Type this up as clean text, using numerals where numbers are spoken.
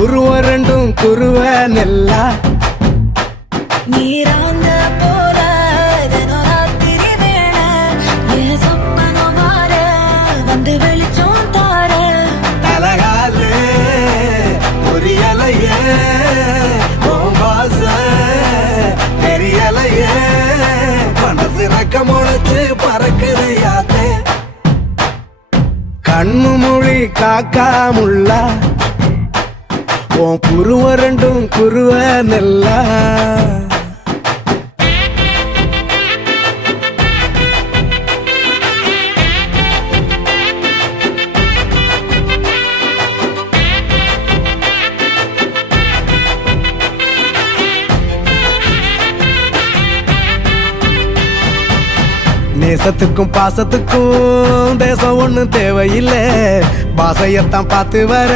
உருவம் ரெண்டும் குருவ நெல்லா நீராந்த போல தினராத்திரி வேளை என் சொப்பனம் மாற வந்து வெளிச்சம் தார அழகாலே புரியலையே உன் பாச தெரியலையே மனசு ரக்க முளைச்சு பறக்குதையாத்தே கண்ணு மொழி காக்காமுள்ளா உன் புருவ ரெண்டும் குருவ நெல்லா நேசத்துக்கும் பாசத்துக்கும் தேசம் ஒண்ணும் தேவையில்லை பாசையத்தான் பார்த்து வர